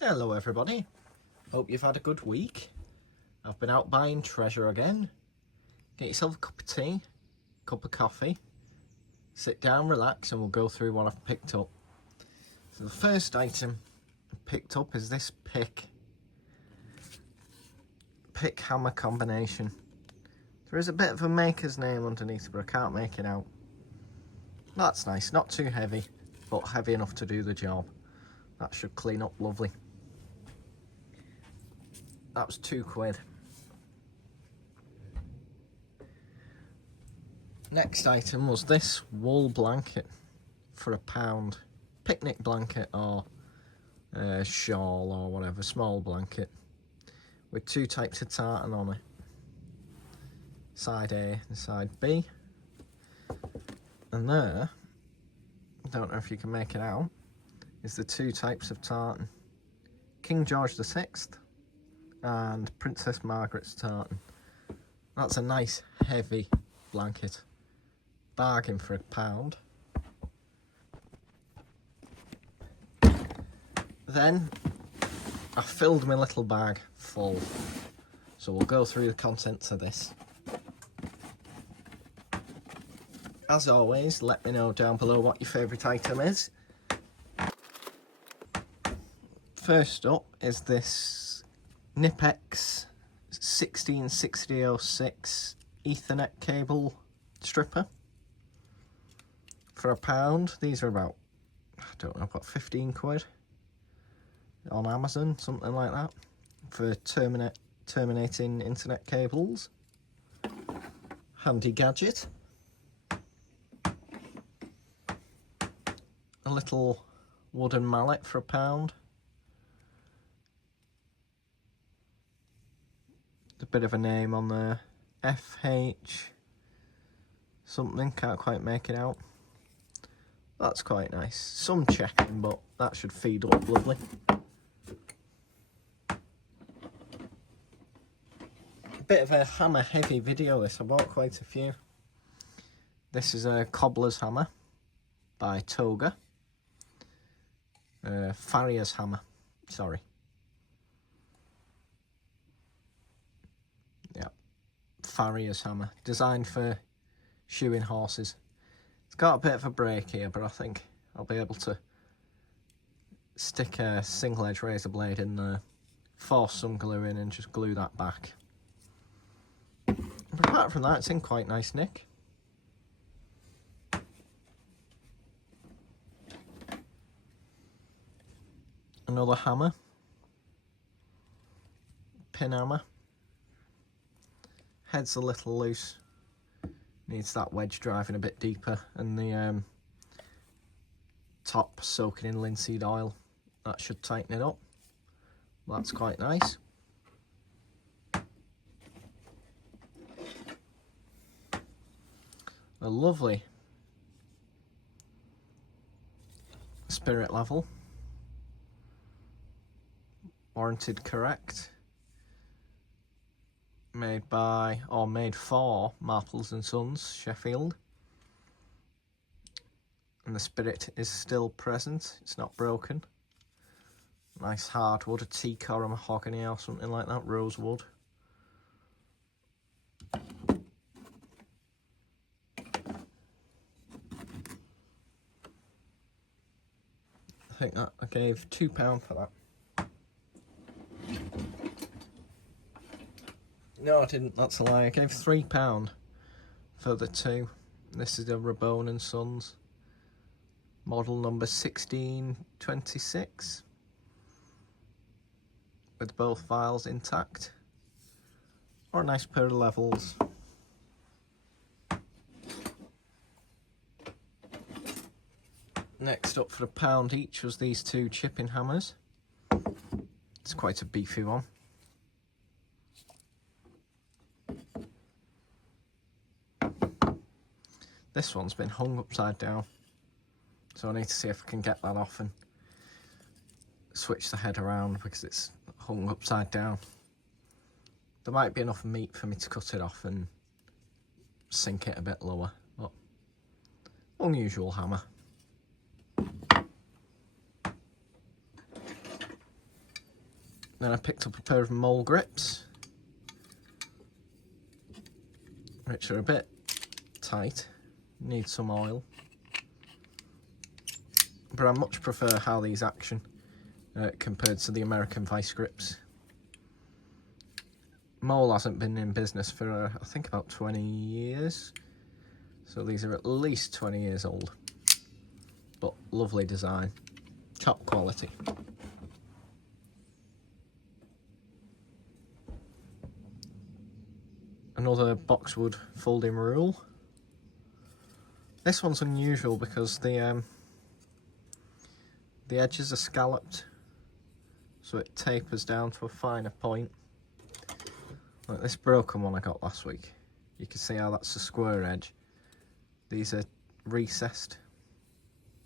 Hello everybody, hope you've had a good week. I've been out buying treasure again. Get yourself a cup of tea, cup of coffee, sit down, relax, and we'll go through what I've picked up. So the first item I picked up is this pick hammer combination. There is a bit of a maker's name underneath, but I can't make it out. That's nice, not too heavy, but heavy enough to do the job. That should clean up lovely. That was £2. Next item was this wool blanket for £1. Picnic blanket or shawl or whatever, small blanket with two types of tartan on it. Side A and side B. And there, I don't know if you can make it out, is the two types of tartan. King George VI and Princess Margaret's tartan. That's a nice heavy blanket. Bargain for £1. Then I filled my little bag full. So we'll go through the contents of this. As always, let me know down below what your favourite item is. First up is this Nipex 166006 Ethernet cable stripper for £1. These are about, I don't know, about 15 quid on Amazon, something like that, for terminating internet cables. Handy gadget. A little wooden mallet for £1. A bit of a name on there, FH something, can't quite make it out. That's quite nice. Some checking, but that should feed up lovely. A bit of a hammer heavy video this, I bought quite a few. This is a cobbler's hammer by Toga. Farrier's hammer, sorry. Yeah, Farrier's hammer, designed for shoeing horses. It's got a bit of a break here, but I think I'll be able to stick a single edge razor blade in there, force some glue in and just glue that back. But apart from that, it's in quite nice nick. Another hammer, pin hammer. Head's a little loose, needs that wedge driving a bit deeper, and the top soaking in linseed oil. That should tighten it up. That's quite nice. A lovely spirit level. Warranted correct. Made by, or made for, Marples and Sons, Sheffield. And the spirit is still present, it's not broken. Nice hardwood, a teak or a mahogany or something like that, rosewood. I think that I gave £2 for that. No, I didn't, that's a lie. I gave £3 for the two. This is a Rabone and Sons, model number 1626, with both files intact, or a nice pair of levels. Next up for £1 each was these two chipping hammers. It's quite a beefy one. This one's been hung upside down, so I need to see if I can get that off and switch the head around because it's hung upside down. There might be enough meat for me to cut it off and sink it a bit lower, but unusual hammer. Then I picked up a pair of mole grips, which are a bit tight, need some oil. But I much prefer how these action compared to the American vice grips. Mole hasn't been in business for I think about 20 years, so these are at least 20 years old, but lovely design, top quality. Another boxwood folding rule. This one's unusual because the edges are scalloped, so it tapers down to a finer point. Like this broken one I got last week, you can see how that's a square edge. These are recessed,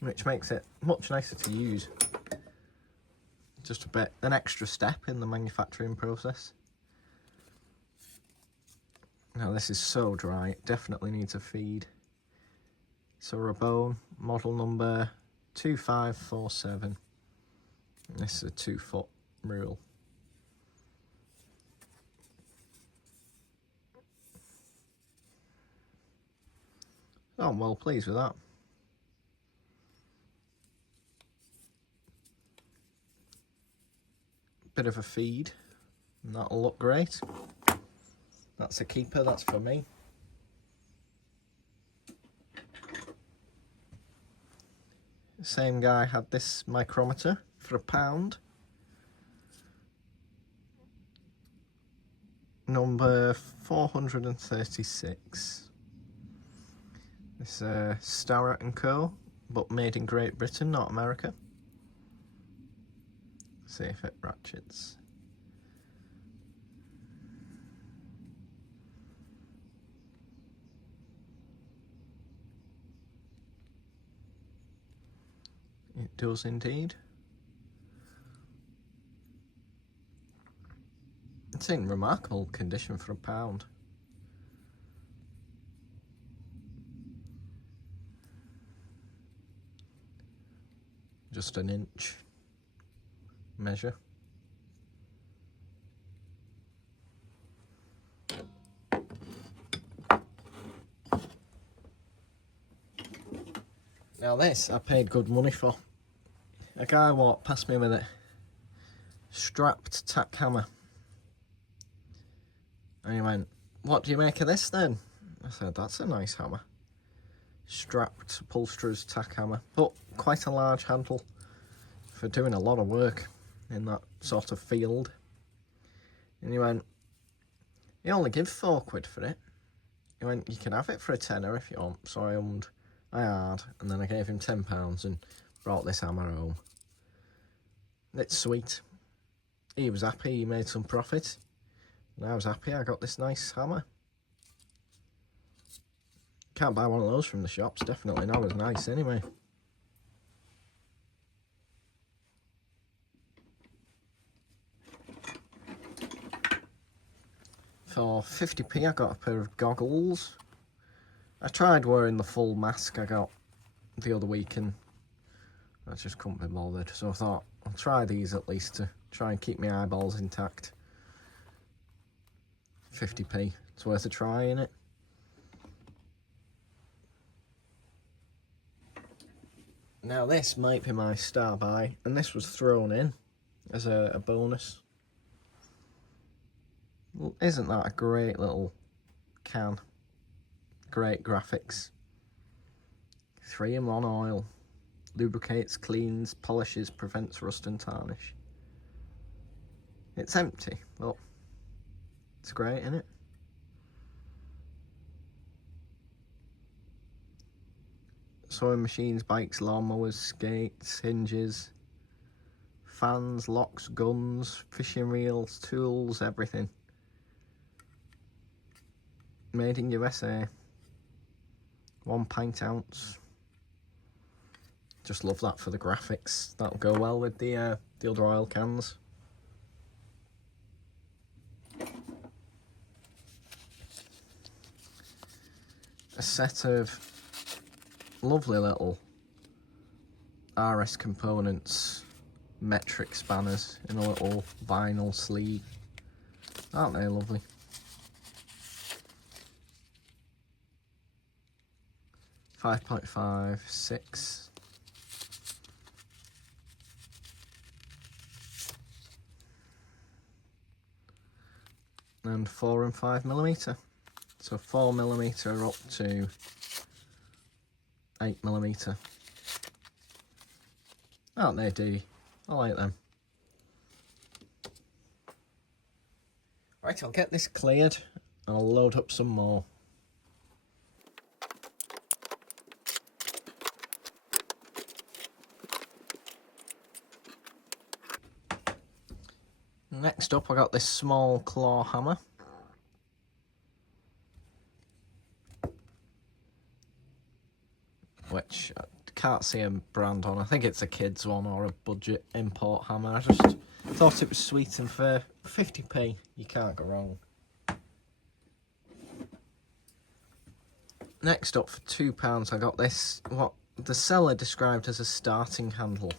which makes it much nicer to use. Just an extra step in the manufacturing process. Now this is so dry, it definitely needs a feed. So Rabone, model number 2547. This is a 2-foot rule. Oh, I'm well pleased with that. Bit of a feed, and that'll look great. That's a keeper, that's for me. The same guy had this micrometer for £1. Number 436. This Starrett & Co, but made in Great Britain, not America. See if it ratchets. It does indeed. It's in remarkable condition for £1. Just an inch measure. Now this I paid good money for. A guy walked past me with it. Strapped tack hammer. And he went, "What do you make of this then?" I said, "That's a nice hammer." Strapped upholsterer's tack hammer, but quite a large handle for doing a lot of work in that sort of field. And he went, "You only give £4 for it." He went, "You can have it for a tenner if you want." So I had, and then I gave him £10 and brought this hammer home. It's sweet. He was happy, he made some profit. And I was happy I got this nice hammer. Can't buy one of those from the shops, definitely not as nice anyway. For 50p I got a pair of goggles. I tried wearing the full mask I got the other week and I just couldn't be bothered, so I thought I'll try these at least to try and keep my eyeballs intact. 50p, it's worth a try, innit? Now this might be my star buy, and this was thrown in as a bonus. Well, isn't that a great little can? Great graphics. 3-in-1 oil. Lubricates, cleans, polishes, prevents rust and tarnish. It's empty, but it's great, isn't it? Sewing machines, bikes, lawnmowers, skates, hinges, fans, locks, guns, fishing reels, tools, everything. Made in USA. 1 pint ounce. Just love that for the graphics. That'll go well with the other oil cans. A set of lovely little RS components metric spanners in a little vinyl sleeve. Aren't they lovely? .5, 6. And 4 and 5mm. So 4mm up to 8mm. Aren't they, do? I like them. Right, I'll get this cleared and I'll load up some more. Next up, I got this small claw hammer. Which I can't see a brand on. I think it's a kid's one or a budget import hammer. I just thought it was sweet and fair. 50p, you can't go wrong. Next up, for £2, I got this, what the seller described as a starting handle.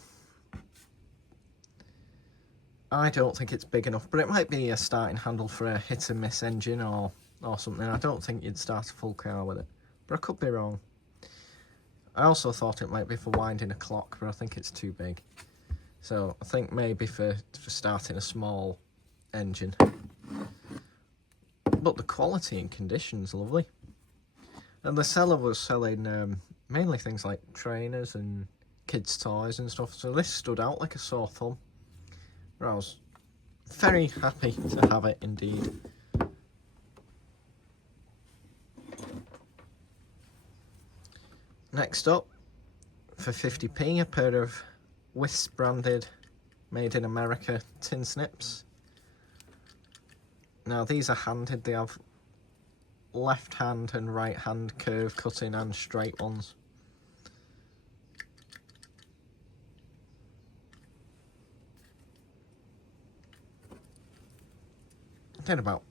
I don't think it's big enough, but it might be a starting handle for a hit and miss engine or something. I don't think you'd start a full car with it, but I could be wrong. I also thought it might be for winding a clock, but I think it's too big. So I think maybe for starting a small engine. But the quality and condition's lovely. And the seller was selling mainly things like trainers and kids' toys and stuff, so this stood out like a sore thumb. I was very happy to have it indeed. Next up, for 50p, a pair of Wisp branded Made in America tin snips. Now these are handed, they have left hand and right hand curve cutting and straight ones. Did about,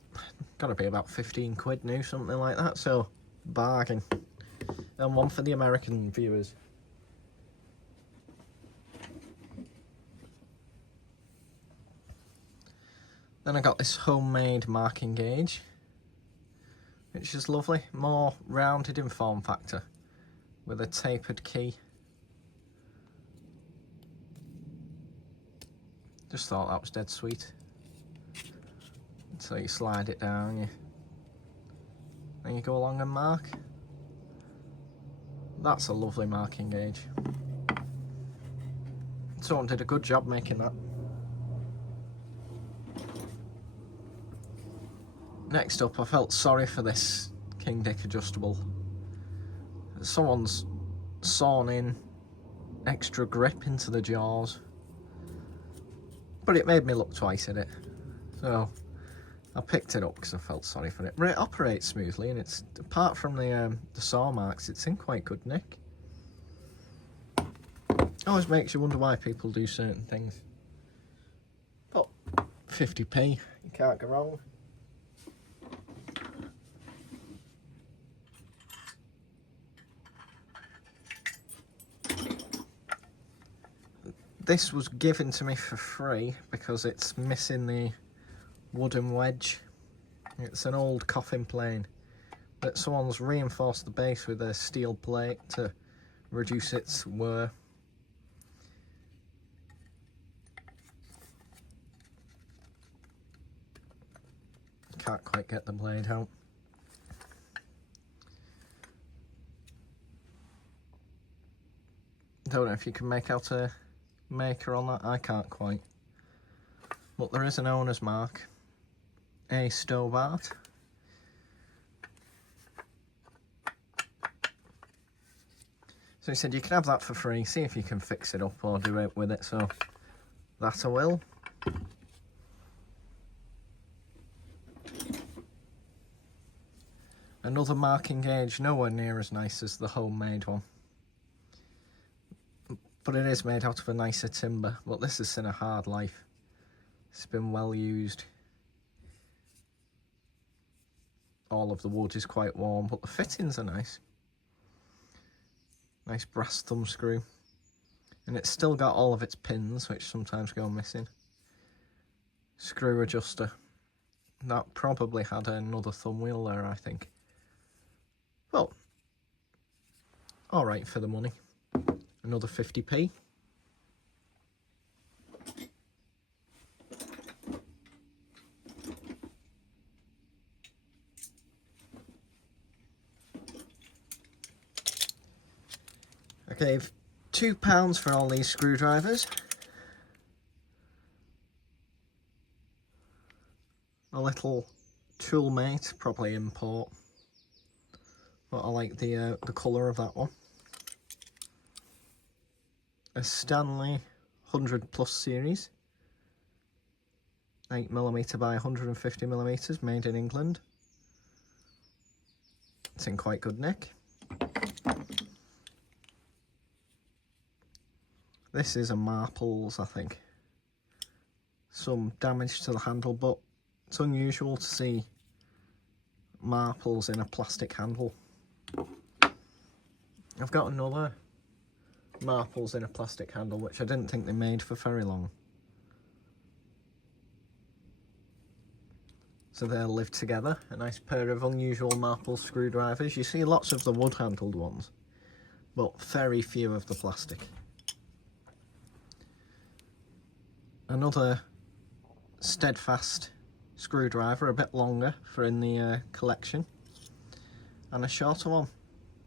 gotta be about 15 quid new, something like that, so bargain. And one for the American viewers. Then I got this homemade marking gauge, which is lovely, more rounded in form factor, with a tapered key. Just thought that was dead sweet. So you slide it down, then you go along and mark. That's a lovely marking gauge. Someone did a good job making that. Next up, I felt sorry for this King Dick adjustable. Someone's sawn in extra grip into the jaws, but it made me look twice at it. So I picked it up because I felt sorry for it. But it operates smoothly, and it's, apart from the saw marks, it's in quite good nick. Always makes you wonder why people do certain things. But 50p, you can't go wrong. This was given to me for free because it's missing the wooden wedge. It's an old coffin plane that someone's reinforced the base with a steel plate to reduce its wear. Can't quite get the blade out. Don't know if you can make out a maker on that, I can't quite. But there is an owner's mark, A Stobart. So he said you can have that for free, see if you can fix it up or do it with it, so that I will. Another marking gauge, nowhere near as nice as the homemade one. But it is made out of a nicer timber, but this has seen a hard life. It's been well used. All of the wood is quite warm, but the fittings are nice. Nice brass thumb screw. And it's still got all of its pins, which sometimes go missing. Screw adjuster. That probably had another thumb wheel there, I think. Well, alright for the money. Another 50p. I gave £2 for all these screwdrivers. A little Toolmate, probably import. But I like the colour of that one. A Stanley 100 Plus series. 8mm by 150mm, made in England. It's in quite good nick. This is a Marples, I think. Some damage to the handle, but it's unusual to see Marples in a plastic handle. I've got another Marples in a plastic handle, which I didn't think they made for very long. So they'll live together. A nice pair of unusual Marples screwdrivers. You see lots of the wood-handled ones, but very few of the plastic. Another Steadfast screwdriver, a bit longer for in the collection, and a shorter one.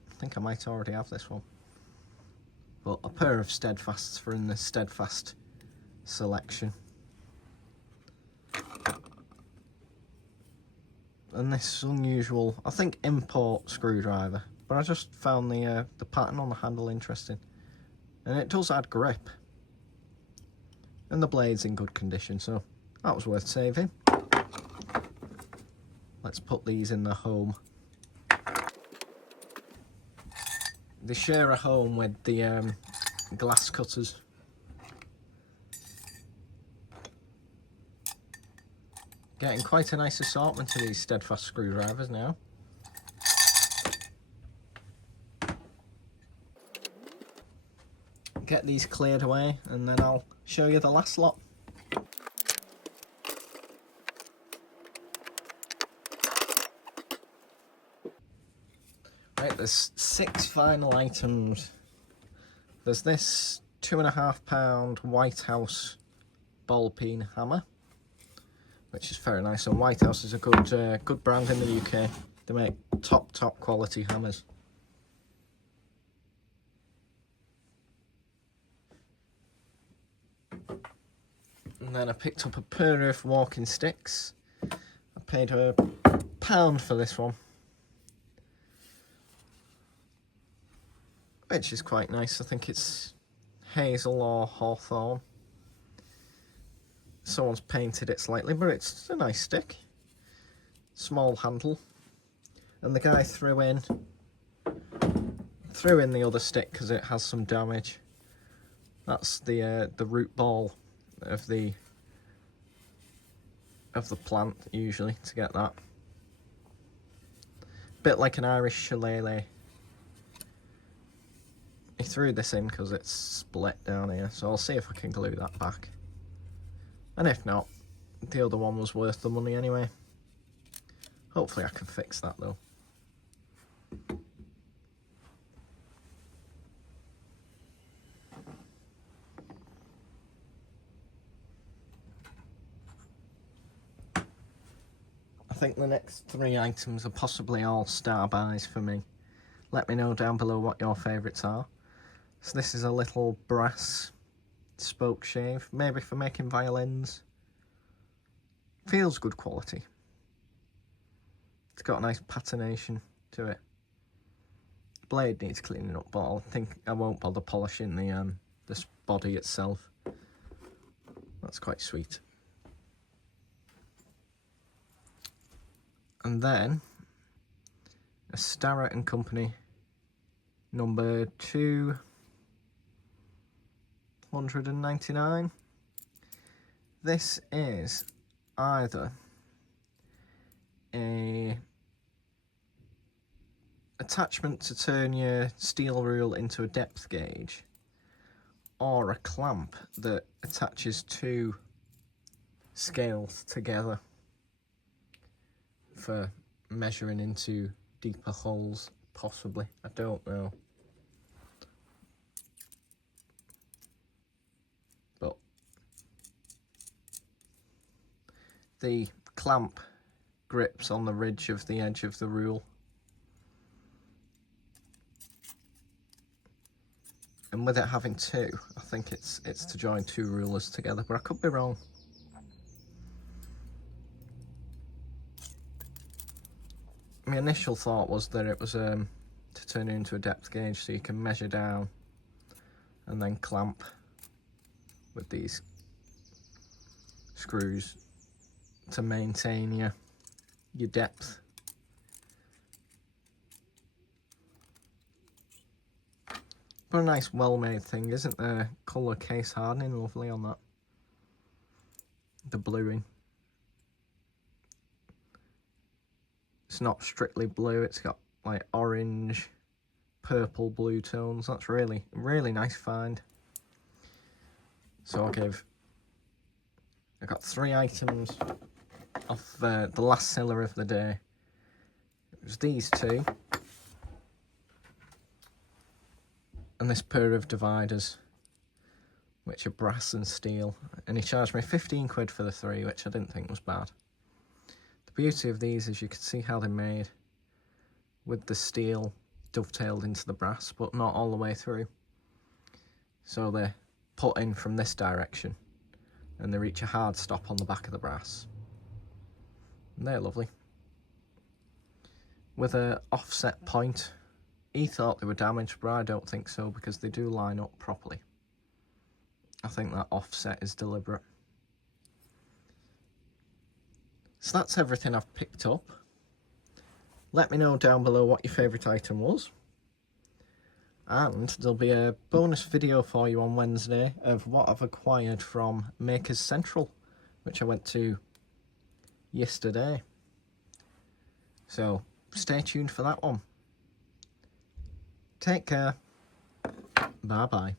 I think I might already have this one, but a pair of Steadfasts for in the Steadfast selection. And this unusual, I think, import screwdriver, but I just found the pattern on the handle interesting, and it does add grip. And the blade's in good condition, so that was worth saving. Let's put these in the home. They share a home with the glass cutters. Getting quite a nice assortment of these Steadfast screwdrivers now. Get these cleared away and then I'll show you the last lot. Right, there's 6 final items. There's this £2.5 White House ball peen hammer, which is very nice. And White House is a good brand in the UK. They make top quality hammers. And then I picked up a pair of walking sticks. I paid £1 for this one, which is quite nice. I think it's hazel or hawthorn. Someone's painted it slightly, but it's a nice stick. Small handle. And the guy threw in the other stick because it has some damage. That's the root ball of the plant, usually, to get that. Bit like an Irish shillelagh. He threw this in because it's split down here, so I'll see if I can glue that back. And if not, the other one was worth the money anyway. Hopefully I can fix that though. I think the next 3 items are possibly all star buys for me. Let me know down below what your favourites are. So this is a little brass spoke shave, maybe for making violins. Feels good quality. It's got a nice patination to it. Blade needs cleaning up, but I think I won't bother polishing this body itself. That's quite sweet. And then a Starrett and Company number 299. This is either a attachment to turn your steel rule into a depth gauge, or a clamp that attaches two scales together for measuring into deeper holes, possibly. I don't know. But the clamp grips on the ridge of the edge of the rule. And with it having two, I think it's to join two rulers together, but I could be wrong. My initial thought was that it was to turn it into a depth gauge so you can measure down and then clamp with these screws to maintain your depth. But a nice well-made thing, isn't the colour case hardening lovely on that? The bluing. It's not strictly blue, it's got like orange, purple, blue tones. That's really, really nice find. So I got 3 items off the last seller of the day. It was these 2. And this pair of dividers, which are brass and steel. And he charged me 15 quid for the 3, which I didn't think was bad. The beauty of these is you can see how they're made with the steel dovetailed into the brass, but not all the way through. So they're put in from this direction and they reach a hard stop on the back of the brass. And they're lovely. With an offset point. He thought they were damaged, but I don't think so because they do line up properly. I think that offset is deliberate. So that's everything I've picked up. Let me know down below what your favourite item was. And there'll be a bonus video for you on Wednesday of what I've acquired from Makers Central, which I went to yesterday. So stay tuned for that one. Take care. Bye bye.